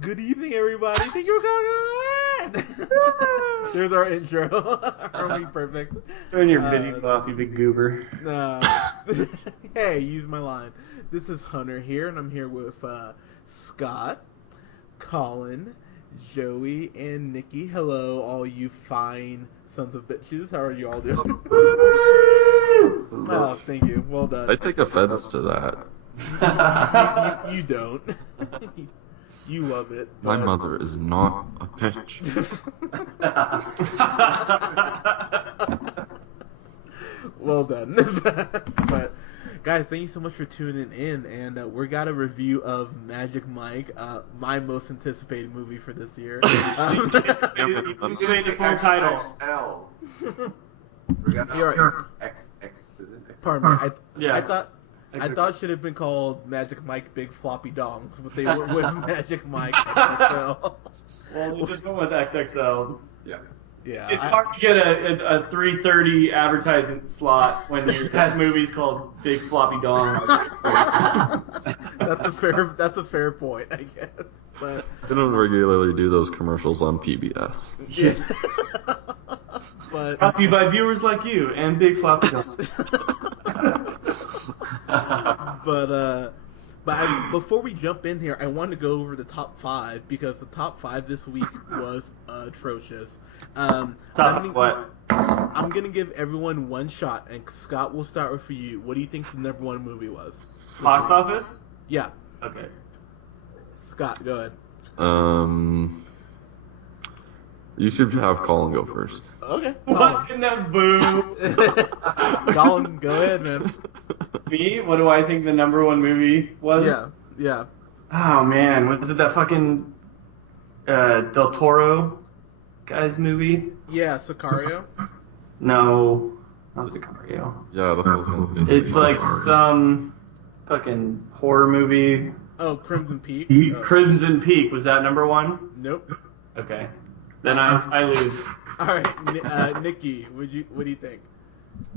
Good evening, everybody. Thank you for coming on. There's our intro. Are we perfect? Turn your video off, you big goober. Hey, use my line. This is Hunter here, and I'm here with Scott, Colin, Joey, and Nikki. Hello, all you fine sons of bitches. How are you all doing? Oh, thank you. Well done. I take offense to that. You don't. You love it. My mother is not a bitch. Well done. But guys, thank you so much for tuning in, and we got a review of Magic Mike, my most anticipated movie for this year. You say the full title. XXL. We got You're X is it? X? Pardon me. Yeah. I thought it should have been called Magic Mike Big Floppy Dongs, but they went with Magic Mike XXL. Well, you just went with XXL. Yeah. Yeah. It's hard to get a 3:30 advertising slot when your movie's called Big Floppy Dong. That's a fair point, I guess. But I don't regularly do those commercials on PBS. yeah. But Brought to you by viewers like you and Big Floppy Dong. Before we jump in here, I want to go over the top 5 because the top 5 this week was atrocious. What? I'm gonna give everyone one shot, and Scott, we'll start with you. What do you think the number 1 movie was? Box office? Yeah. Okay. Scott, go ahead. You should have Colin go first. Okay. What in the boo? Colin, go ahead, man. Me? What do I think the number 1 movie was? Yeah. Oh man, was it that fucking Del Toro guy's movie? Yeah, Sicario. No, not Sicario. Yeah, that's what I was going to say. It's like some fucking horror movie. Oh, Crimson Peak. Crimson Peak, was that number 1? Nope. Okay. Then I lose. All right, Nikki, what do you think?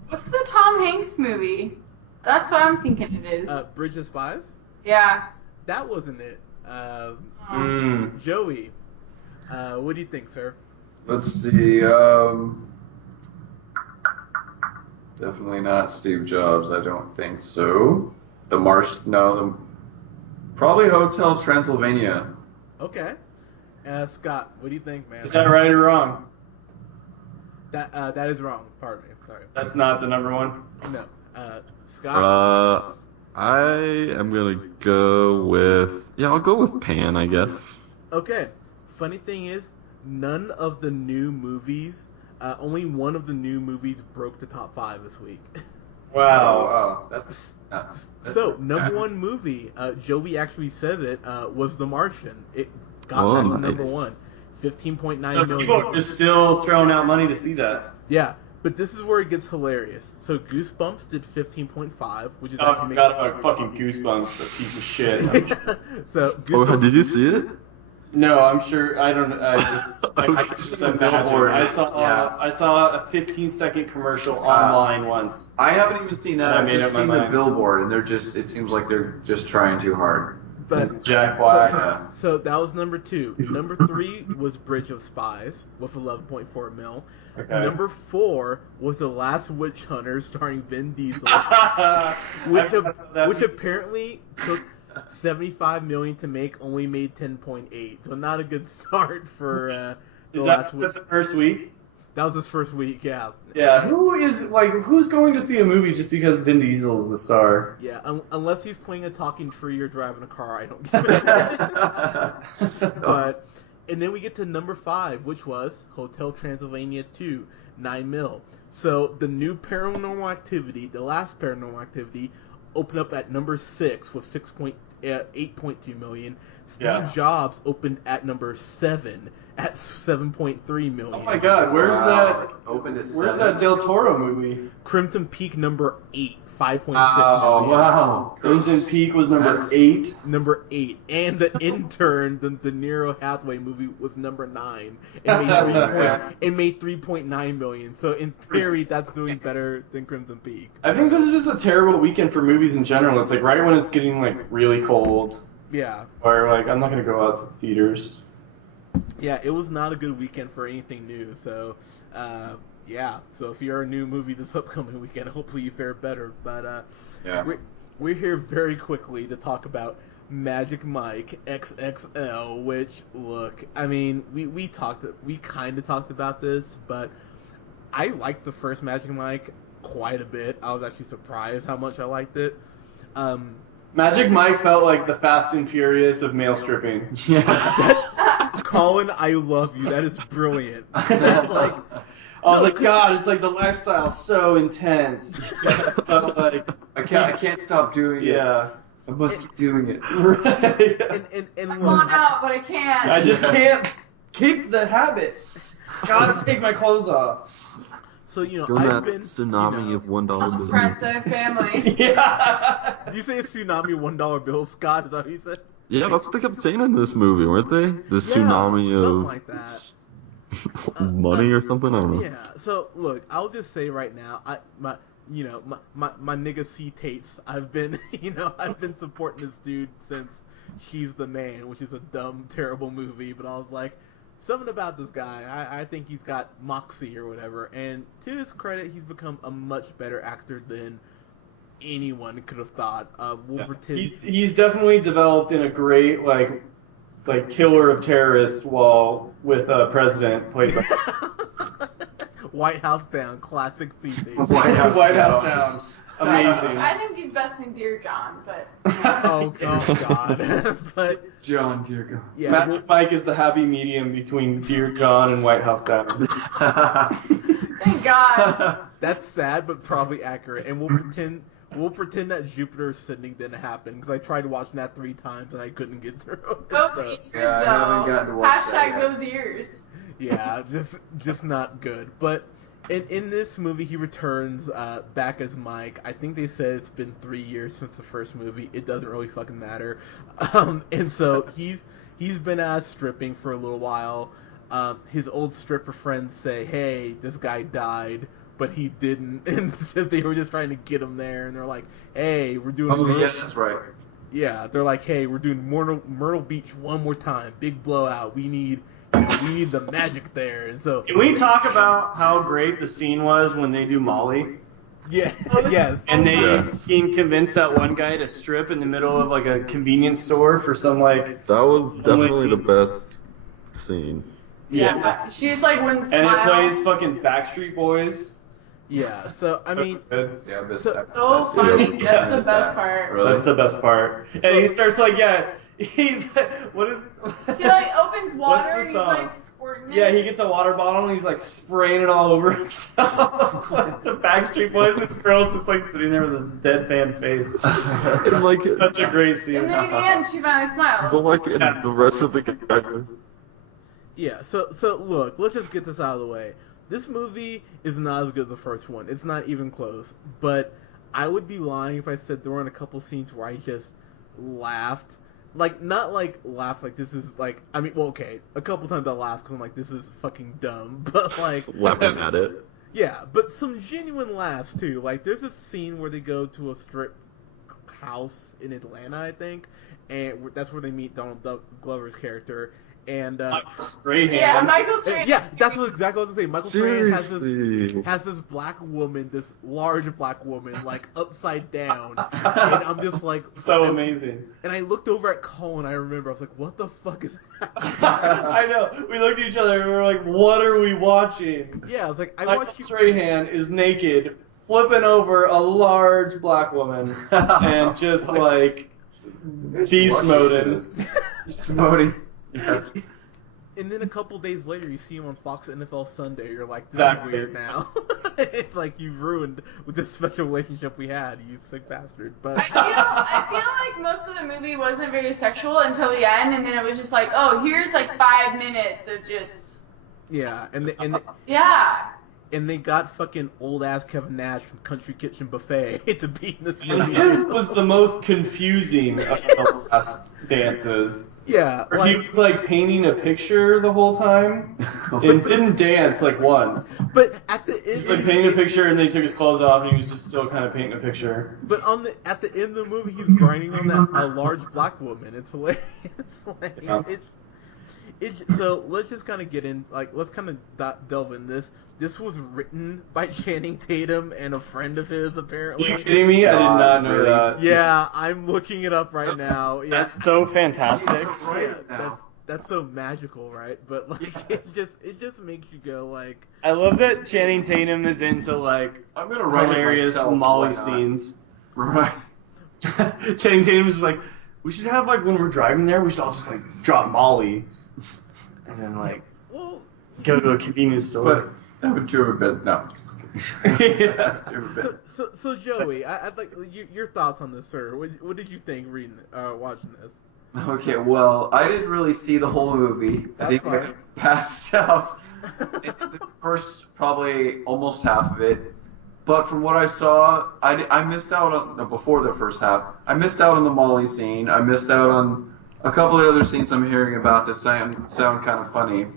What's the Tom Hanks movie? That's what I'm thinking it is. Bridge of Spies? Yeah. That wasn't it. Joey, what do you think, sir? Let's see. Definitely not Steve Jobs. I don't think so. Probably Hotel Transylvania. Okay. Scott, what do you think, man? Is that right or wrong? That is wrong. Pardon me. Sorry. That's not the number 1? No. Scott? I am going to go with... Yeah, I'll go with Pan, I guess. Okay. Funny thing is, none of the new movies, only one of the new movies broke the top 5 this week. Wow. That's so, number 1 movie, Joey actually says it, was The Martian. It got back to number 1. 15.9 so million. People are just still throwing out money to see that. Yeah, but this is where it gets hilarious. So Goosebumps did 15.5, which is I forgot about fucking Goosebumps, a piece of shit. So Oh, did you see it? No, I'm sure. I don't. I just imagine. I saw a 15-second commercial online once. I haven't even seen that. I I've made just up my seen the mind. billboard, and it seems like they're just trying too hard. But Jack Black. so that was number 2. Number 3 was Bridge of Spies with 11.4 mil. Okay. Number 4 was The Last Witch Hunter starring Vin Diesel, which apparently took 75 million to make, only made 10.8. So not a good start for The Last Witch. Is that the first week? That was his first week, yeah. Yeah. Who's going to see a movie just because Vin Diesel's the star? Yeah, unless he's playing a talking tree or driving a car, I don't give a shit. But, and then we get to number 5, which was Hotel Transylvania 2, 9 mil. So the new Paranormal Activity, the last Paranormal Activity, opened up at number 6 with 8.2 million. Steve Jobs opened at number 7 at 7.3 million. Oh my God, where's that Del Toro movie? Crimson Peak number 8, 5.6 million. Wow. Crimson Peak was number 8. Number 8, and The Intern, the De Niro Hathaway movie, was number 9. It made 3.9 million. So in theory, that's doing better than Crimson Peak. I think this is just a terrible weekend for movies in general. It's like right when it's getting like really cold. Yeah. Or like, I'm not gonna go out to the theaters. Yeah, it was not a good weekend for anything new. So, yeah. So if you're a new movie this upcoming weekend, hopefully you fare better. But Yeah. we're here very quickly to talk about Magic Mike XXL. Which, look, I mean, we kind of talked about this, but I liked the first Magic Mike quite a bit. I was actually surprised how much I liked it. Magic Mike felt like the Fast and Furious of male stripping. Yeah. Colin, I love you. That is brilliant. I was like, God, it's like the lifestyle's so intense. But like, I can't stop doing it. yeah. I must keep doing it. And I'm going out, but I can't. I just can't keep the habit. Gotta take my clothes off. So, you know, Doing I've that been tsunami of $1 I'm bills. friends and family. Yeah. Did you say a tsunami $1 bill, Scott? Is that what you said? Yeah, that's what they kept saying in this movie, weren't they? The Yeah, tsunami something of like that. money or something. I don't know. Yeah. So look, I'll just say right now, my nigga C-Tates, I've been supporting this dude since She's the Man, which is a dumb, terrible movie. But I was like, something about this guy, I think he's got moxie or whatever. And to his credit, he's become a much better actor than anyone could have thought. We'll pretend He's definitely developed in a great like killer of terrorists while with a president played by White House Down, classic C-Tates. White House Down. Amazing. I think he's best in Dear John, but. Oh God. But John, dear God. yeah, Magic Mike is the happy medium between Dear John and White House Down. Thank God. that's sad, but probably accurate. And we'll pretend that Jupiter Ascending didn't happen because I tried watching that 3 times and I couldn't get through it. Those So, ears, Yeah, I haven't gotten to though. watch that Hashtag yet. those ears. yeah, just not good. But in this movie, he returns back as Mike. I think they said it's been 3 years since the first movie. It doesn't really fucking matter. And so he's been stripping for a little while. His old stripper friends say, "Hey, this guy died." But he didn't, and they were just trying to get him there. And they're like, "Hey, we're doing." Oh yeah, that's right. Yeah, they're like, "Hey, we're doing Myrtle Beach one more time, big blowout. We need the magic there." And so, Can we talk about how great the scene was when they do Molly? yeah, Oh, yes, And they Yes. convinced that one guy to strip in the middle of like a convenience store for some like. That was definitely the best scene. Yeah. She's like, wouldn't And it smile. plays fucking Backstreet Boys. yeah. So I mean, Good. Yeah, I missed So- that. So That's funny. it. That's I the missed best that. part. Really? That's the best part. And he starts like, he's what is? He like opens water the and he's song? like squirting it. Yeah, he gets a water bottle and he's like spraying it all over himself. To Backstreet Boys, and this girl's just like sitting there with his deadpan face. And like, Such a great scene. And then at the end, she finally smiles. but like, and the rest of the guys are. yeah. So look, let's just get this out of the way. This movie is not as good as the first one. It's not even close. But I would be lying if I said there weren't a couple scenes where I just laughed. Like, not like laugh like this is like, I mean, well, okay, a couple times I laughed because I'm like, this is fucking dumb. But like, Laughing at it. yeah, but some genuine laughs too. Like, there's a scene where they go to a strip house in Atlanta, I think, and that's where they meet Donald Glover's character. And Great hand. Yeah, Michael Strahan. yeah, that's what exactly what I was gonna say. Michael Strahan Seriously. has this black woman, this large black woman, like upside down, and I'm just like, So amazing. And I looked over at Colin. I remember I was like, what the fuck is happening? I know. We looked at each other and we were like, what are we watching? Yeah, I was like, I Michael watched you. Strahan is naked, flipping over a large black woman, and just like beast moding. Beast moding. Yes. And then a couple days later, you see him on Fox NFL Sunday. You're like, this Exactly. is weird now. It's like you've ruined with this special relationship we had, you sick bastard. But I feel like most of the movie wasn't very sexual until the end, and then it was just like, oh, here's like 5 minutes of just. yeah, and Yeah. they got fucking old ass Kevin Nash from Country Kitchen Buffet to be in this And movie. his was the most confusing of the last dances. Yeah, Or like, he was like painting a picture the whole time and didn't dance like once. but at the end, Just like painting a picture and then he took his clothes off and he was just still kind of painting a picture. But at the end of the movie, he's grinding on that a large black woman. It's hilarious. Like, Yeah. So let's just kind of get in. Like, let's kind of delve in this. This was written by Channing Tatum and a friend of his, apparently. Are you kidding me? I did not know Really? that. Yeah, I'm looking it up right now. Yeah. That's so fantastic. Yeah, that's so magical, right? But like, it just makes you go like. I love that Channing Tatum is into like I'm gonna write it hilarious myself, Molly why not? scenes. Right. Channing Tatum's like, we should have like when we're driving there, we should all just like drop Molly, and then like Well, go to a convenience store. But have a two of a bed. No. Yeah. Two of a bed. so Joey, I'd like your thoughts on this, sir. What did you think watching this? Okay, well, I didn't really see the whole movie. I think I fine. passed out into the first probably almost half of it. But from what I saw, I missed out on before the first half. I missed out on the Molly scene. I missed out on a couple of other scenes I'm hearing about that sound kind of funny.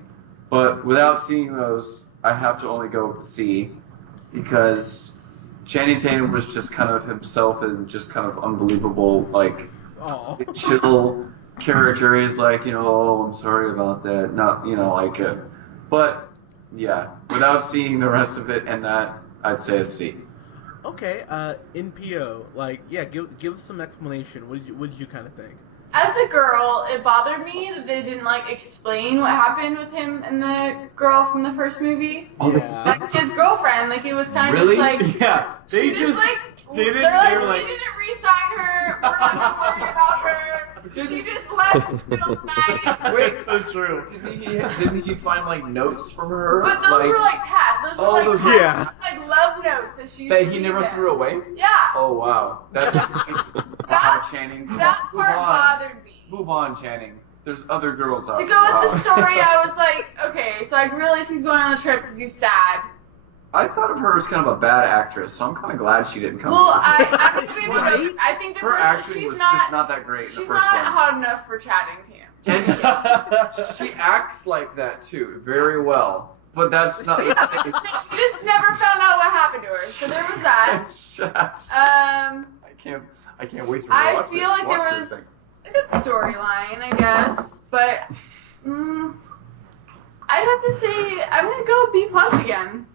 But without seeing those, I have to only go with C, because Channing Tatum was just kind of himself and just kind of unbelievable, like Oh. chill character. He's like, oh, I'm sorry about that. Not, like, but yeah, without seeing the rest of it and that, I'd say a C. Okay, NPO, like, yeah, give us some explanation. What did you kind of think? As a girl, it bothered me that they didn't like explain what happened with him and the girl from the first movie. Yeah. Like his girlfriend, like it was kind of Really? just like Yeah. They she just like they they're like we didn't re-sign her. We're not worried about her. She just left in the middle of the night. Wait, It's so true. Didn't he find like notes from her? But those were like Pat. Those were Oh, like those- Pat, yeah. like love notes that she used that to he leave never him. threw away. Yeah. Oh wow, that's wow, Channing. That Move part on. bothered me. Move on, Channing. There's other girls out To there. go with the Wow. story, I was like, okay, so I realized he's going on the trip because he's sad. I thought of her as kind of a bad actress, so I'm kind of glad she didn't come. Well, to the- I think maybe Right? I think the her first acting she's was not just not that great in the she's first not one. hot enough for chatting to him. And she acts like that too, very well. But that's not. We just never found out what happened to her, so there was that. I can't wait to I watch feel like there was a good storyline, I guess, but I'd have to say I'm gonna go B plus again.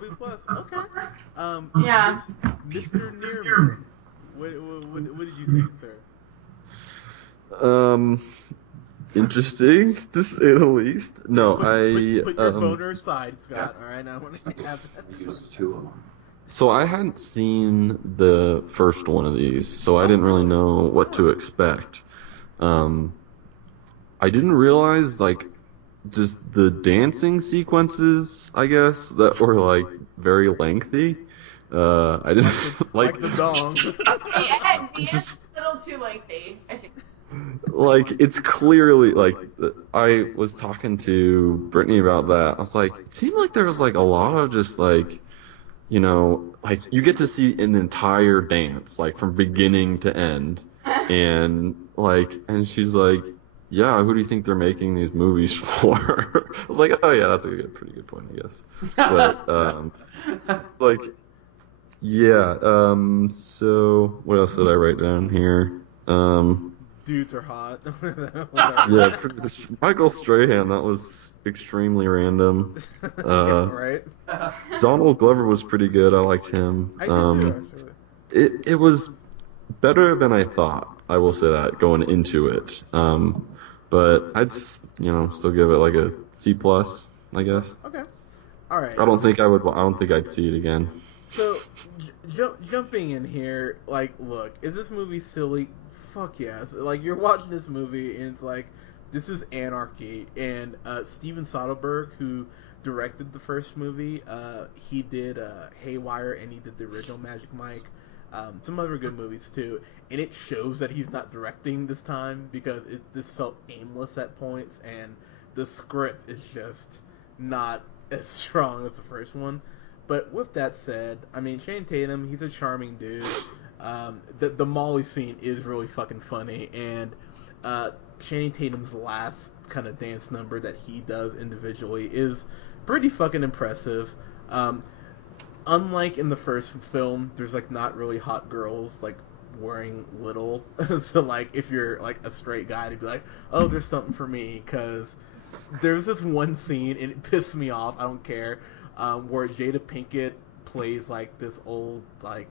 B plus. Okay. Yeah. Mr. Nearman. What did you think, sir? Interesting to say the least. No, Put your boner aside, Scott. All right, I want to have that. Uses two of them. So I hadn't seen the first one of these, so I didn't really know what to expect. I didn't realize, like, just the dancing sequences, I guess, that were, like, very lengthy. I didn't Like the dong. The end is a little too lengthy, I think. like, it's clearly, like, I was talking to Brittany about that. I was like, it seemed like there was, like, a lot of just, like, like, you get to see an entire dance, like, from beginning to end. And, like, and she's like, yeah, who do you think they're making these movies for? I was like, oh, yeah, that's pretty good point, I guess. But, like, yeah, so what else did I write down here? Dudes are hot. Yeah, Michael Strahan, that was extremely random. Right? Donald Glover was pretty good. I liked him. I did too, actually. It was better than I thought. I will say that going into it. But I'd still give it like a C plus, I guess. Okay. All right. I don't think I'd see it again. So, jumping in here, like, look, is this movie silly? Fuck yes. Like, you're watching this movie, and it's like, this is anarchy. And Steven Soderbergh, who directed the first movie, he did Haywire, and he did the original Magic Mike. Some other good movies, too. And it shows that he's not directing this time, because this felt aimless at points, and the script is just not as strong as the first one. But with that said, I mean, Channing Tatum, he's a charming dude. The Molly scene is really fucking funny, and Channing Tatum's last kind of dance number that he does individually is pretty fucking impressive. Unlike in the first film, there's like not really hot girls like wearing little, so like if you're like a straight guy to be like, oh, there's something for me, because there's this one scene and it pissed me off. I don't care, where Jada Pinkett plays like this old like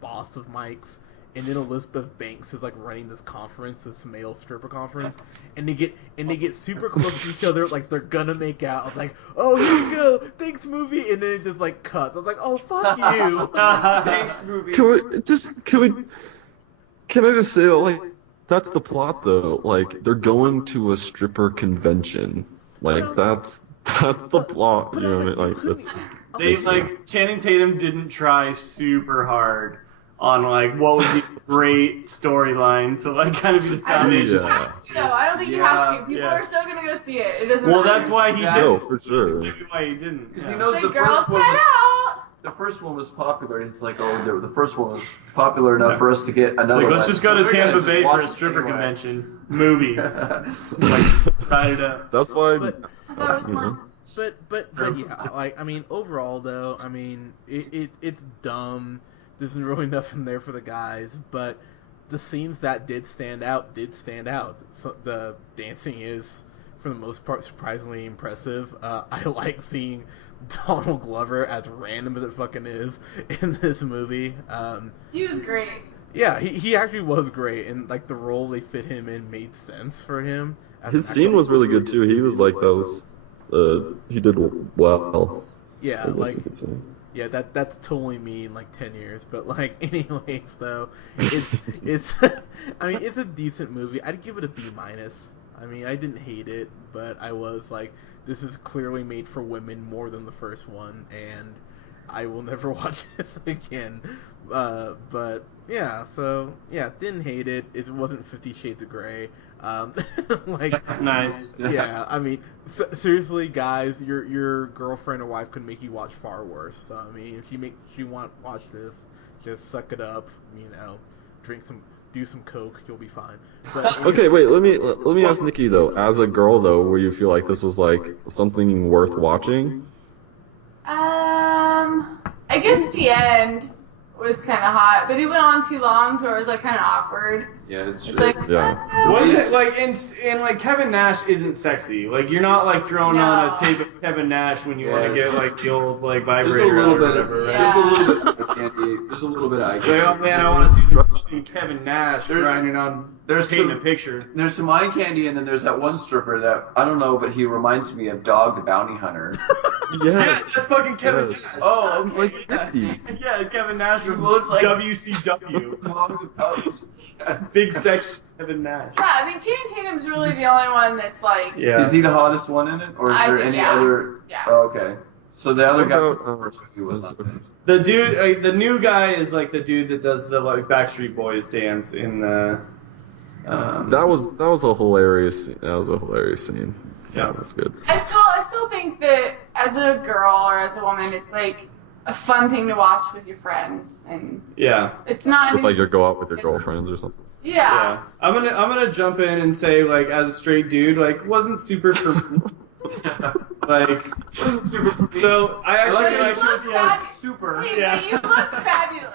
boss of Mike's, and then Elizabeth Banks is like running this conference, this male stripper conference, and they get super close to each other, like they're gonna make out. I was like, oh, here we go, thanks movie, and then it just like cuts. I was like, oh, fuck you. Thanks, movie. Can I just say that, like, that's the plot though. Like, they're going to a stripper convention. Like, that's the plot. You know what I mean? Like, that's. They like Channing Tatum didn't try super hard on like what would be a great storyline to like kind of be the I don't think foundation. he has to, though. I don't think he has to. People are still gonna go see it. It doesn't Well, matter. that's why he didn't. No, for sure. That's why he didn't. Because he knows The the girls first one cut was, out. the first one was popular. It's like, oh, the first one was popular enough for us to get another Like, one. let's just go to So we're gonna Tampa just Bay watch for a it stripper anyway. convention movie. Like, try it out. That's why. But- I thought it was more. But yeah, like, I mean, overall though, I mean, it's dumb. There's really nothing there for the guys, but the scenes that did stand out. So the dancing is, for the most part, surprisingly impressive. I like seeing Donald Glover, as random as it fucking is, in this movie. He was great. Yeah, he actually was great, and like the role they fit him in made sense for him. as His an scene actual- was really good too. He was like that was. He did well. Yeah, I guess like you could say. yeah, that's totally me in like 10 years. But like, anyways, though, it's I mean, it's a decent movie. I'd give it a B minus. I mean, I didn't hate it, but I was like, this is clearly made for women more than the first one, and I will never watch this again. But yeah, so yeah, didn't hate it. It wasn't 50 Shades of Grey. Like, Nice. yeah, I mean, seriously, guys, your girlfriend or wife could make you watch far worse. So I mean, if you watch this, just suck it up. You know, do some coke, you'll be fine. But Okay, wait. Let me ask Nikki though. As a girl though, where you feel like this was like something worth watching? I guess the end was kind of hot, but it went on too long, so it was like kind of awkward. Yeah, it's true. It's like, Yeah. Wasn't it like and like Kevin Nash isn't sexy. Like you're not like throwing on a tape of Kevin Nash when you want to Yes. get like the old like There's a vibrator little or bit whatever, of right? Yeah. there's a little bit of candy. There's a little bit of eye Like, candy. oh man, I want to see some fucking Kevin Nash grinding on there's painting some- a picture. There's some eye candy, and then there's that one stripper that I don't know, but he reminds me of Dog the Bounty Hunter. Yeah, Yes. that's fucking Kevin Yes. Nash. Oh, I was like 50. Yeah, Kevin Nash from looks like- WCW. Dog the Bounty. Yes. Big sex Kevin Nash. yeah, I mean, Channing Tatum's really the only one that's like, Yeah. Is he the hottest one in it, or is I there think, any yeah. other? Yeah. Oh, okay. So the other What guy about, from the first movie was not there. The dude, the new guy is like the dude that does the like Backstreet Boys dance in the. That was a hilarious scene. Yeah. That's good. I still think that as a girl or as a woman, it's like a fun thing to watch with your friends, and Yeah. it's not. With like you go out with your It's- girlfriends or something. Yeah. I'm gonna jump in and say like as a straight dude like wasn't super for me. Like Wasn't super for me. so I actually But like you look super. Hey, Yeah. but you look fabulous.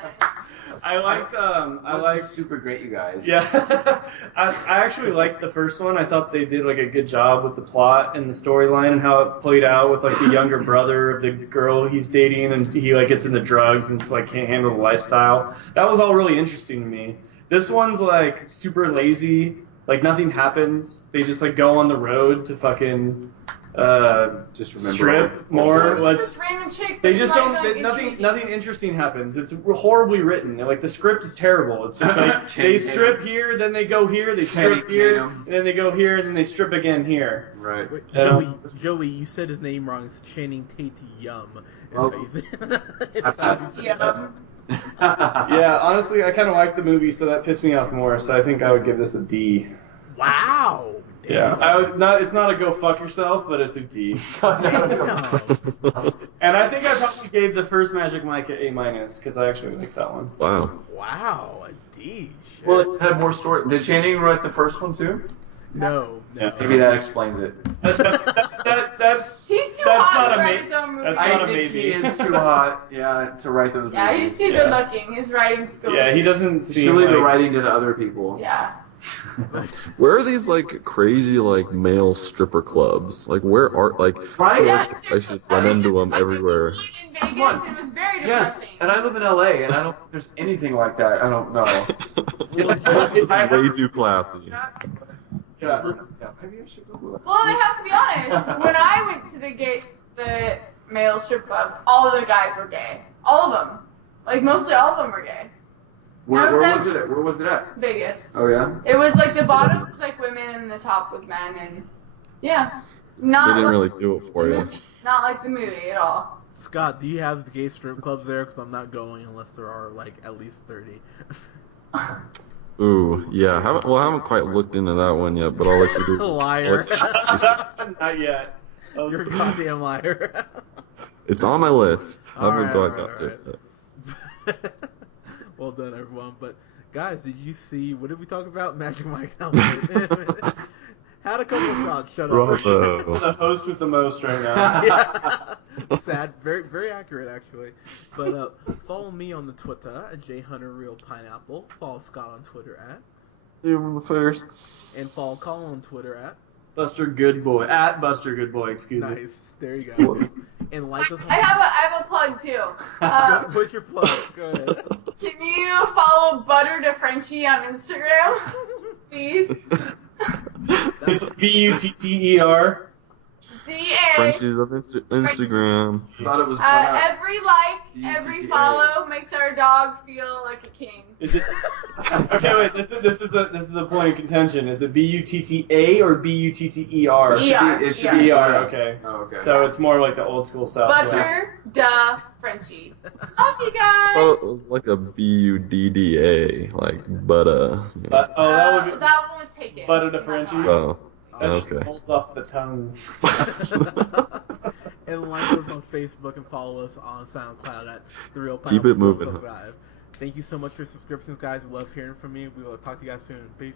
I liked I liked super great, you guys. yeah I actually liked the first one. I thought they did like a good job with the plot and the storyline and how it played out with like the younger brother of the girl he's dating, and he like gets into drugs and like can't handle the lifestyle. That was all really interesting to me. This one's like super lazy, like nothing happens. They just like go on the road to fucking Just remember. strip more. It's Let's just random chick. They that just might, don't. like, Nothing. intrigue Nothing interesting happens. It's horribly written. Like the script is terrible. It's just like they Channing strip Tatum. here, then they go here, they Channing strip here, Tatum. and then they go here, and then they strip again here. Right. Wait, Yeah. Joey, you said his name wrong. It's Channing Tatum. Oh. Yeah. Yeah, honestly, I kind of like the movie, so that pissed me off more. So I think I would give this a D. Wow. Yeah, I would not. It's not a go fuck yourself, but it's a D. Damn. And I think I probably gave the first Magic Mike an A minus because I actually liked that one. Wow. Wow, a D. Shit. Well, it had more story. Did Channing write the first one too? No. Maybe that explains it. That's He's too That's hot not to a write ma- his own movie. that's I not a think maybe. he is too hot, to write those Yeah, movies. he's too good looking. His writing skills. Yeah, he doesn't He seem should leave the like... writing to the other people. Yeah. Where are these like crazy like male stripper clubs? Like where are like Right? I feel Yeah, like I should run into them everywhere. In Vegas, it was very Yes, depressing. and I live in LA, and I don't think there's anything like that. I don't know. It's way too classy. Yeah. Maybe I should go. Well, I have to be honest. When I went to the male strip club, all of the guys were gay. All of them. Like mostly all of them were gay. Where was it at? Where was it at? Vegas. Oh yeah. It was like the bottom was like women and the top was men, and yeah, not They didn't like really do it for the you. movie. Not like the movie at all. Scott, do you have the gay strip clubs there? Because I'm not going unless there are like at least 30. Ooh, yeah. I haven't quite looked into that one yet, but I'll let you do. Liar. Not yet. You're a goddamn liar. It's on my list. I haven't Alright, got to it. alright. Well done, everyone. But guys, did you see? What did we talk about? Magic Mike. Had a couple shots. Shut up. Bravo. The host with the most right now. Yeah. Sad. Very, very accurate, actually. But follow me on the Twitter at jhunterrealpineapple. Follow Scott on Twitter at. You were the first. And follow Colin on Twitter at. Buster Goodboy. At Buster Goodboy, excuse me. Nice. There you go. And like us on. I have a plug too. What's your plug? Go ahead. Can you follow Butter to Frenchie on Instagram, please? It's Butter. DA. Frenchies on Instagram. Thought it was. Every like, DTA. every follow makes our dog feel like a king. Is it? Okay, wait. This is a point of contention. Is it Butta or Butter? It should be ER. Okay. Oh, okay. So it's more like the old school style. Butter, duh, Frenchie. Love you I guys. thought it was like a Budda, like Butta. That would be That one was taken. Butter to Frenchie. Oh, That just okay. rolls off the tongue. And like us on Facebook and follow us on SoundCloud at The Real Keep Pineapple it moving. Subscribe. Thank you so much for your subscriptions, guys. We love hearing from you. We will talk to you guys soon. Peace.